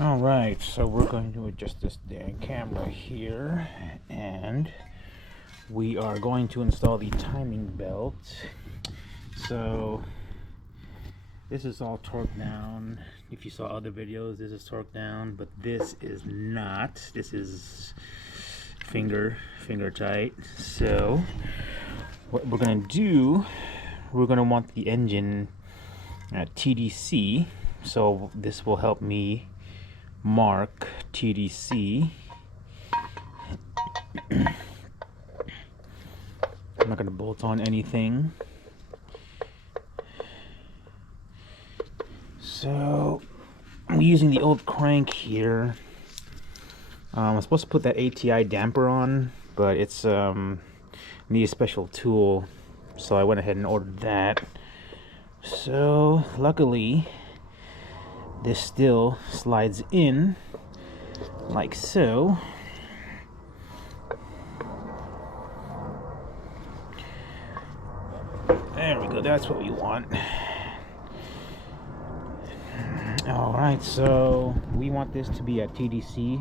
All right, so we're going to adjust this dang camera here, and we are going to install the timing belt. So this is all torqued down. If you saw other videos, this is torqued down, but this is not. This is finger tight. So what we're gonna do, we're gonna want the engine at TDC. So this will help me mark TDC. I'm not gonna bolt on anything. So I'm using the old crank here. I'm supposed to put that ATI damper on, but it's need a special tool, so I went ahead and ordered that. So luckily this still slides in like so. There we go, that's what we want. Alright, so we want this to be at TDC,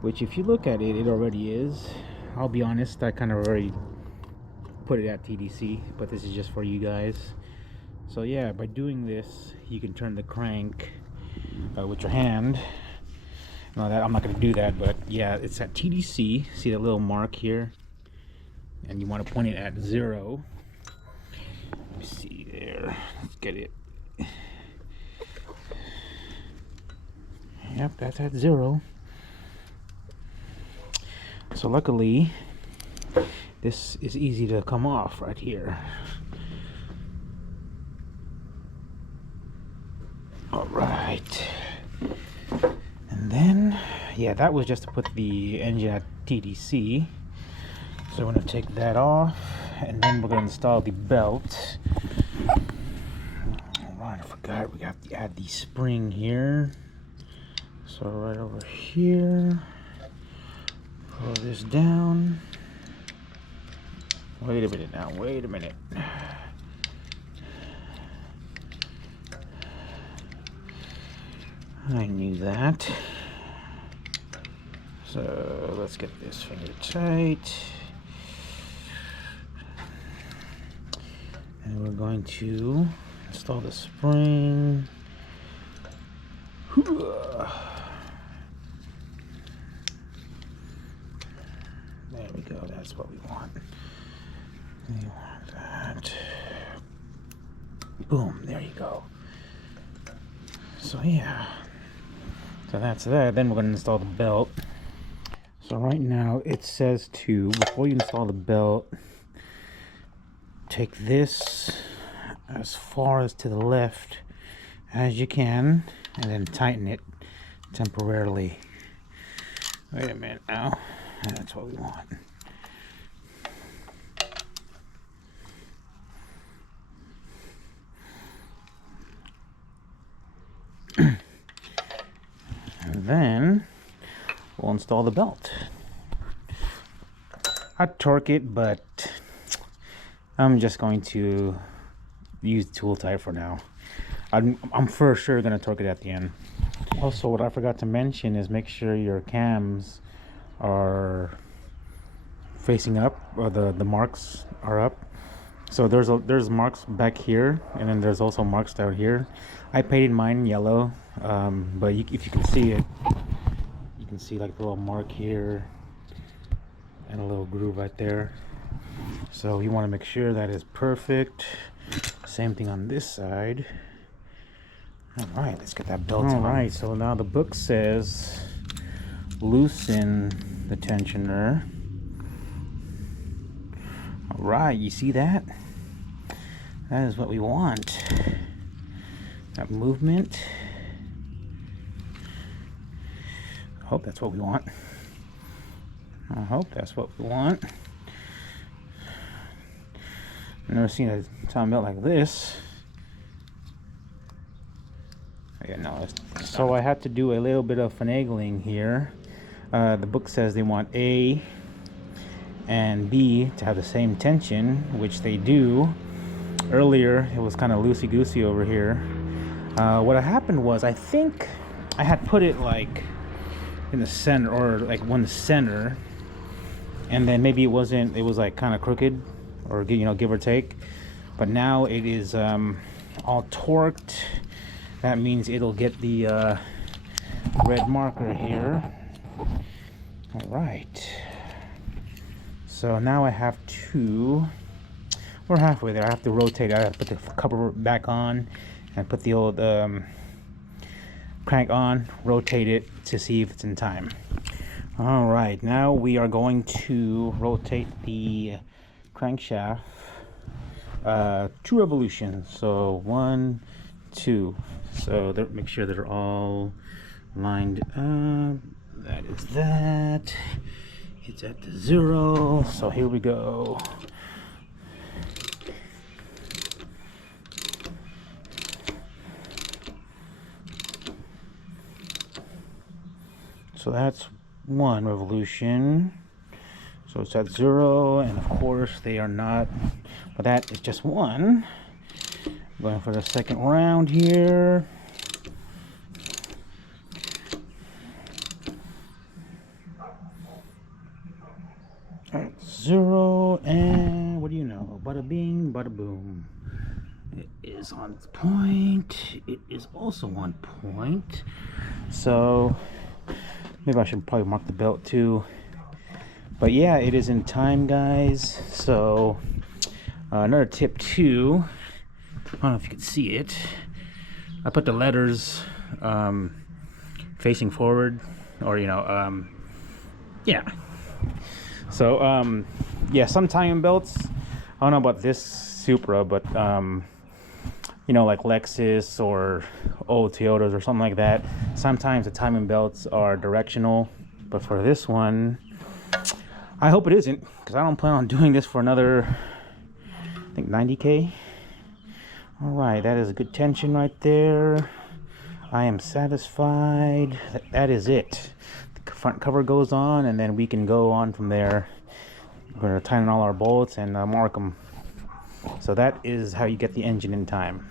which if you look at it, it already is. I'll be honest, I kind of already put it at TDC, but this is just for you guys. So yeah, by doing this, you can turn the crank with your hand. No, that I'm not going to do that, but yeah, it's at TDC. See that little mark here? And you want to point it at 0. Let me see there. Let's get it. Yep, that's at 0. So luckily, this is easy to come off right here. All right. And then, yeah, that was just to put the engine at TDC. So we're going to take that off, and then we're going to install the belt. All right, I forgot we got to add the spring here. So right over here, pull this down. Wait a minute now, wait a minute. I knew that. So let's get this finger tight. And we're going to install the spring. There we go, that's what we want. We want that. Boom, there you go. So yeah. So that's that. Then we're going to install the belt. So right now it says to, before you install the belt, take this as far as to the left as you can, and then tighten it temporarily. Wait a minute now. That's what we want. And then we'll install the belt. I torque it, but I'm just going to use tool type for now. I'm for sure gonna torque it at the end. Also, what I forgot to mention is make sure your cams are facing up, or the marks are up. So there's marks back here, and then there's also marks down here. I painted mine yellow, but if you can see it, you can see like the little mark here and a little groove right there. So you want to make sure that is perfect. Same thing on this side. All right, let's get that belt on. All right, so now the book says loosen the tensioner. All right, you see that? That is what we want. That movement. I hope that's what we want. I hope that's what we want. I've never seen a timing belt like this. Yeah, no. So I had to do a little bit of finagling here. The book says they want A and B to have the same tension, which they do. Earlier it was kind of loosey-goosey over here. What happened was, I think I had put it like in the center, or like one center, and then maybe it was like kind of crooked, or give or take. But now it is all torqued. That means it'll get the red marker here. All right, so now I have to, we're halfway there. I have to rotate. I have to put the cover back on and put the old crank on, rotate it to see if it's in time. All right, now we are going to rotate the crankshaft 2 revolutions. So 1, 2. So make sure they're all lined up. That is that. It's at the 0. So here we go. So that's 1 revolution. So it's at 0, and of course they are not, but that is just 1. Going for the second round here. At 0, and what do you know? Bada bing, bada boom. It is on point. It is also on point. So maybe I should probably mark the belt too. But yeah, it is in time, guys. So another tip too, I don't know if you can see it, I put the letters facing forward, or yeah. So yeah, some timing belts, I don't know about this Supra, but like Lexus or old Toyotas or something like that, sometimes the timing belts are directional. But for this one, I hope it isn't, because I don't plan on doing this for another, I think, 90K. All right, that is a good tension right there. I am satisfied. That is it. The front cover goes on, and then we can go on from there. We're going to tighten all our bolts and mark them. So that is how you get the engine in time.